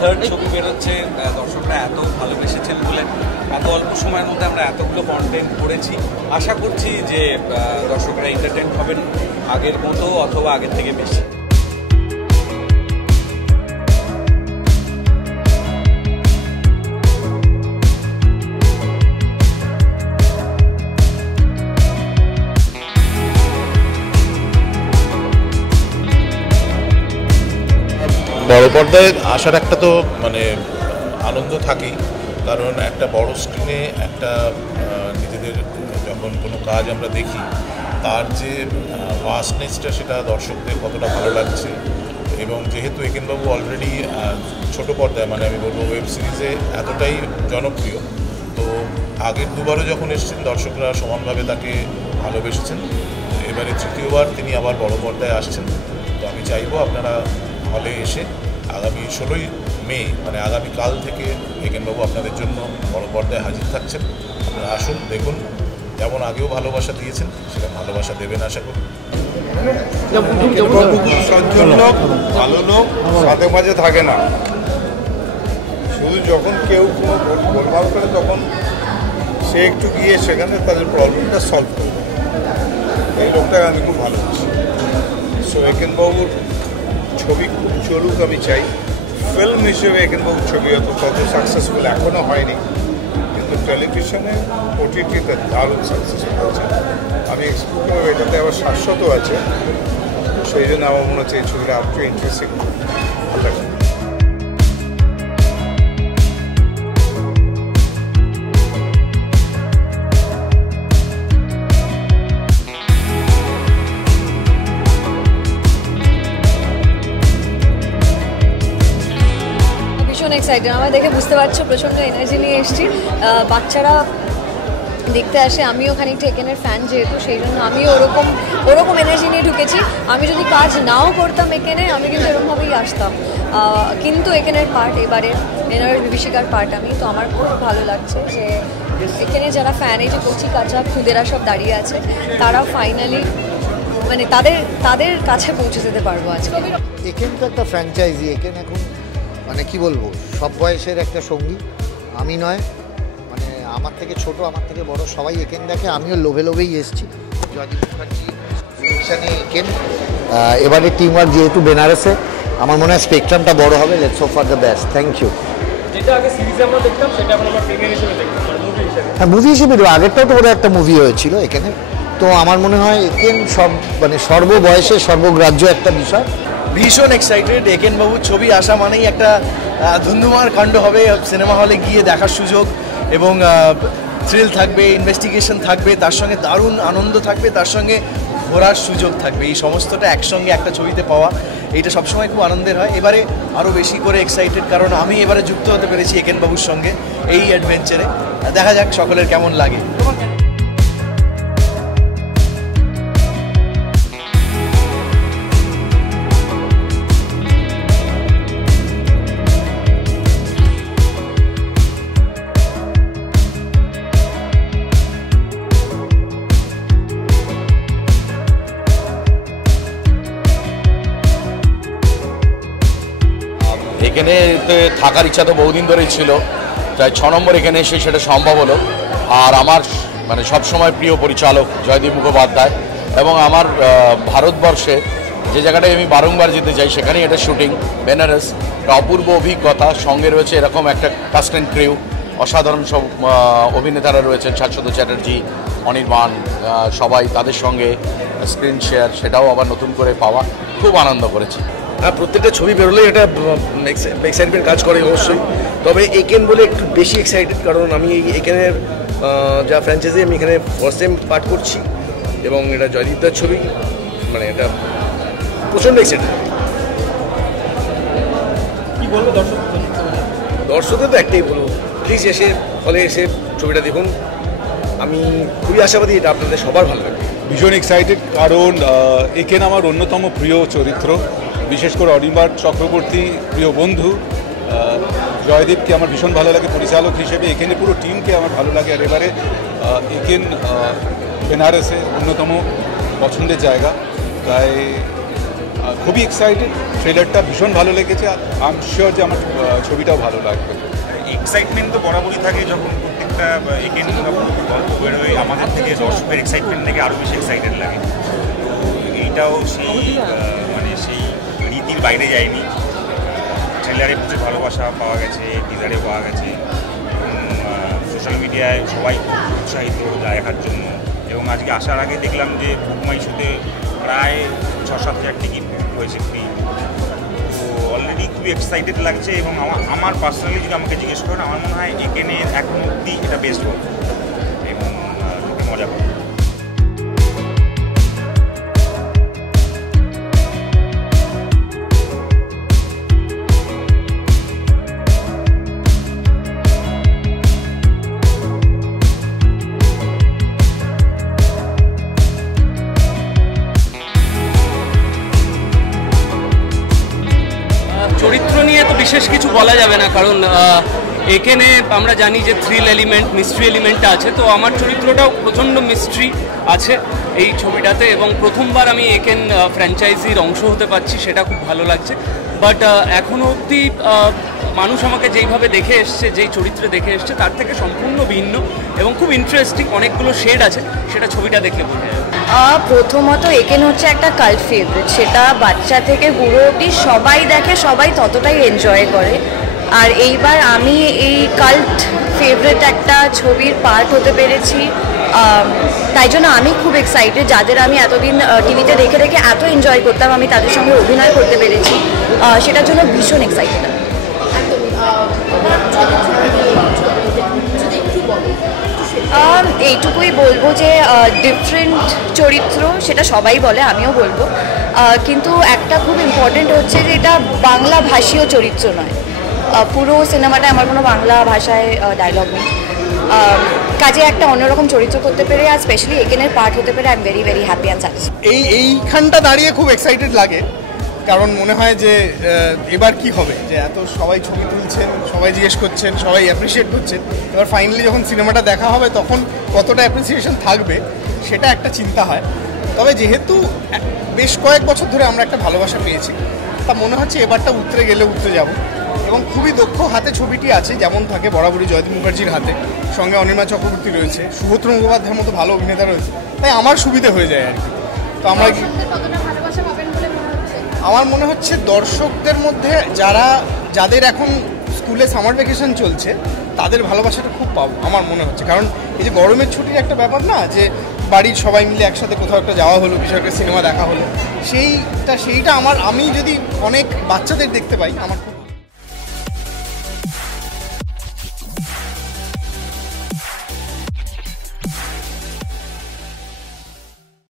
Third ছবি বেরোচ্ছে, দর্শকরা এত ভালোবেসেছেন বলে এত অল্প সময়ের মধ্যে আমরা এতগুলো কন্টেন্ট করেছি। আশা করছি যে দর্শকরা এন্টারটেইন হবেন আগের মতো অথবা আগের থেকে বেশি। বড় পর্দায় আসার একটা তো মানে আনন্দ থাকেই, কারণ একটা বড় স্ক্রিনে একটা নিজেদের যখন কোনো কাজ আমরা দেখি তার যে ভাস্টনেসটা সেটা দর্শকদের কতটা ভালো লাগছে। এবং যেহেতু একেনবাবু অলরেডি ছোট পর্দায় মানে আমি বলবো ওয়েব সিরিজে এতটাই জনপ্রিয়, তো আগের দুবারও যখন এসেছেন দর্শকরা সমানভাবে তাকে ভালোবেসেছেন। এবারে তৃতীয়বার তিনি আবার বড় পর্দায় আসছেন। তো আমি চাইবো আপনারা হলে এসে আগামী 16ই মে মানে আগামীকাল থেকে একেনবাবু আপনাদের জন্য বড় পর্দায় হাজির থাকছেন। আপনারা আসুন, দেখুন, যেমন আগেও ভালোবাসা দিয়েছেন সেটা ভালোবাসা দেবেন আশা করি। ভালো লোক সাথে মাঝে থাকে না, শুধু যখন কেউ কোনো গোলমাল করে তখন সে একটু গিয়ে সেখানে তাদের প্রবলেমটা সলভ করবে। এই লোকটাকে আমি খুব ভালোবাসি। সো একেনবাবুর ছবি খুব চলুক আমি চাই। ফিল্ম হিসেবে একেনবাবুর ছবি তত সাকসেসফুল এখনও হয়নি, কিন্তু টেলিভিশনে ওটিটিতে দারুণ সাকসেসফুল হয়েছে। আমি এক্সপেক্ট করব এটাতে আবার শাশ্বত আছে, সেই জন্য আমার মনে হচ্ছে এই ছবিটা আরও ইন্টারেস্টিং ভালো লাগবে। এক্সাইটেড, আমার দেখে বুঝতে পারছো প্রচণ্ড এনার্জি নিয়ে এসেছি। বাচ্চারা দেখতে আসে, আমিও খানিকটা একেনের ফ্যান যেহেতু, সেই জন্য আমিও ওরকম এনার্জি নিয়ে ঢুকেছি। আমি যদি কাজ নাও করতাম একেনে, আমি কিন্তু এরকমভাবেই আসতাম। কিন্তু একেনের পার্ট এবারে এনার বিভীষিকার পার্ট আমি, তো আমার খুব ভালো লাগছে যে এখানে যারা ফ্যান, এই যে কচি কাঁচা খুদেরা সব দাঁড়িয়ে আছে, তারা ফাইনালি মানে তাদের কাছে পৌঁছে যেতে পারবো আজকে। একেন তো একটা ফ্র্যাঞ্চাইজি, একেন এখন মানে কি বলবো সব বয়সের একটা সঙ্গী। আমি নয়, মানে আমার থেকে ছোট আমার থেকে বড় সবাই একেন দেখে। আমিও লোভেই এসেছি। জয়দীপ মুখার্জি ডিরেকশানে একেন, এবারে টিম ওয়ার্ক যেহেতু বেনারসে, আমার মনে হয় স্পেকট্রামটা বড় হবে। Let's hope for the best. Thank you. যেটা আগে সিরিজে আমরা দেখতাম সেটা এখন আমরা প্রিমিয়ার হিসেবে দেখতাম, মানে মুভি হিসেবে। হ্যাঁ, মুভি হিসেবে আগেরটাও তো বড় একটা মুভি হয়েছিল এখানে। তো আমার মনে হয় একেন সব মানে সর্ববয়সে সর্বগ্রাহ্য একটা বিষয়। ভীষণ এক্সাইটেড। একেনবাবুর ছবি আসা মানেই একটা ধুন্ধুমার কাণ্ড হবে। সিনেমা হলে গিয়ে দেখার সুযোগ এবং থ্রিল থাকবে, ইনভেস্টিগেশন থাকবে, তার সঙ্গে দারুণ আনন্দ থাকবে, তার সঙ্গে ঘোরার সুযোগ থাকবে। এই সমস্তটা একসঙ্গে একটা ছবিতে পাওয়া, এইটা সবসময় খুব আনন্দের হয়। এবারে আরও বেশি করে এক্সাইটেড, কারণ আমি এবারে যুক্ত হতে পেরেছি একেনবাবুর সঙ্গে এই অ্যাডভেঞ্চারে। দেখা যাক সকলের কেমন লাগে। এখানে থাকার ইচ্ছা তো বহুদিন ধরেই ছিল, প্রায় 6 নম্বর এখানে এসে সেটা সম্ভব হলো। আর আমার মানে সবসময় প্রিয় পরিচালক জয়দীপ মুখোপাধ্যায়, এবং আমার ভারতবর্ষে যে জায়গাটায় আমি বারংবার যেতে চাই সেখানেই এটা শুটিং, বেনারস। একটা অপূর্ব অভিজ্ঞতা, সঙ্গে রয়েছে এরকম একটা কাস্ট অ্যান্ড ক্রিউ, অসাধারণ সব অভিনেতারা রয়েছেন, শাশ্বত চ্যাটার্জি, অনির্বাণ, সবাই, তাদের সঙ্গে স্ক্রিন শেয়ার, সেটাও আবার নতুন করে পাওয়া, খুব আনন্দ করেছি। হ্যাঁ, প্রত্যেকটা ছবি বেরোলেই এটা এক্সাইটমেন্ট কাজ করে অবশ্যই। তবে একেন বলে একটু বেশি এক্সাইটেড, কারণ আমি এখানের যা ফ্র্যাঞ্চাইজি আমি এখানে ফার্স্ট টাইম পার্ট করছি এবং এটা জয়দীপদার ছবি, মানে এটা প্রচণ্ড এক্সাইটেড। কি বলবো দর্শকদের তো একটাই বলবো, প্লিজ এসে হলে এসে ছবিটা দেখুন। আমি খুবই আশাবাদী এটা আপনাদের সবার ভালো লাগবে। ভীষণ এক্সাইটেড, কারণ একেন আমার অন্যতম প্রিয় চরিত্র, বিশেষ করে অনির্বাণ চক্রবর্তী প্রিয় বন্ধু। জয়দীপকে আমার ভীষণ ভালো লাগে পরিচালক হিসেবে, এখানে পুরো টিমকে আমার ভালো লাগে। আর এবারে একেন বেনারসে অন্যতম পছন্দের জায়গা, তাই খুবই এক্সাইটেড, ট্রেলারটা ভীষণ ভালো লেগেছে, আর আই এম শিওর যে আমার ছবিটাও ভালো লাগবে। এক্সাইটমেন্ট তো বরাবরই থাকে যখন প্রত্যেকটা একেন গল্প বেরোয়, আমাদের থেকে দর্শকের এক্সাইটমেন্ট থেকে আরও বেশি এক্সাইটেড লাগে। তো এইটাও সেই মানে সেই রীতির বাইরে যায়নি। ট্রেলারে প্রচুর ভালোবাসা পাওয়া গেছে, টিজারে পাওয়া গেছে, সোশ্যাল মিডিয়ায় সবাই উৎসাহিত দেখার জন্য। এবং আজকে আসার আগে দেখলাম যে বুকমা ইস্যুতে প্রায় 6-7 টিকিট হয়েছে ফ্রি। তো অলরেডি খুবই এক্সাইটেড লাগছে এবং আমার পার্সোনালি যদি আমাকে জিজ্ঞেস করেন, আমার মনে হয় একেনের এখন অবধি এটা বেস্ট গল্প এবং লোকে মজা করে। চরিত্র নিয়ে তো বিশেষ কিছু বলা যাবে না, কারণ এখানে আমরা জানি যে থ্রিল এলিমেন্ট, মিস্ট্রি এলিমেন্টটা আছে। তো আমার চরিত্রটাও প্রচণ্ড মিস্ট্রি আছে এই ছবিটাতে, এবং প্রথমবার আমি একেন ফ্র্যাঞ্চাইজির অংশ হতে পারছি, সেটা খুব ভালো লাগছে। বাট এখনও অবধি মানুষ আমাকে যেইভাবে দেখে এসছে, যেই চরিত্রে দেখে এসছে, তার থেকে সম্পূর্ণ ভিন্ন এবং খুব ইন্টারেস্টিং, অনেকগুলো শেড আছে, সেটা ছবিটা দেখলে বোঝা যাবে। প্রথমত একেন হচ্ছে একটা কাল্ট ফেভারিট, সেটা বাচ্চা থেকে বুড়ো অবধি সবাই দেখে, সবাই ততটাই এনজয় করে। আর এইবার আমি এই কাল্ট ফেভারিট একটা ছবির পার্ট হতে পেরেছি, তাই জন্য আমি খুব এক্সাইটেড। যাদের আমি এতদিন টিভিতে দেখে দেখে এত এনজয় করতাম, আমি তাদের সঙ্গে অভিনয় করতে পেরেছি, সেটার জন্য ভীষণ এক্সাইটেড। এইটুকুই বলবো যে ডিফারেন্ট চরিত্র, সেটা সবাই বলে, আমিও বলবো, কিন্তু একটা খুব ইম্পর্টেন্ট হচ্ছে যে এটা বাংলা ভাষীয় চরিত্র নয়। পুরো সিনেমাটায় আমার কোনো বাংলা ভাষায় ডায়লগ নেই, কাজে একটা অন্যরকম চরিত্র করতে পেরে, আর স্পেশালি একেনের পার্ট হতে পেরে I am very very happy and satisfied. এইখানটা দাঁড়িয়ে খুব এক্সাইটেড লাগে, কারণ মনে হয় যে এবার কি হবে, যে এত সবাই ছবি তুলছেন, সবাই জিজ্ঞেস করছেন, সবাই অ্যাপ্রিসিয়েট করছেন, এবার ফাইনালি যখন সিনেমাটা দেখা হবে তখন কতটা অ্যাপ্রিসিয়েশন থাকবে সেটা একটা চিন্তা হয়। তবে যেহেতু বেশ কয়েক বছর ধরে আমরা একটা ভালোবাসা পেয়েছি, তা মনে হচ্ছে এবারটা উতরে গেলে উতরে যাব। এবং খুবই দক্ষ হাতে ছবিটি আছে, যেমন থাকে বরাবরই জয়দীপ মুখার্জির হাতে, সঙ্গে অনির্মা চক্রবর্তী রয়েছে, সুভদ্র মুখোপাধ্যায়ের মতো ভালো অভিনেতা রয়েছে, তাই আমার সুবিধে হয়ে যায় আর কি। তো আমরা আমার মনে হচ্ছে দর্শকদের মধ্যে যাদের এখন স্কুলে সামার ভ্যাকেশন চলছে, তাদের ভালোবাসাটা খুব পাবো আমার মনে হচ্ছে। কারণ এই যে গরমের ছুটির একটা ব্যাপার না, যে বাড়ির সবাই মিলে একসাথে কোথাও একটা যাওয়া হলো, কিছু একটা সিনেমা দেখা হলো, সেইটা আমি যদি অনেক বাচ্চাদের দেখতে পাই, আমার খুব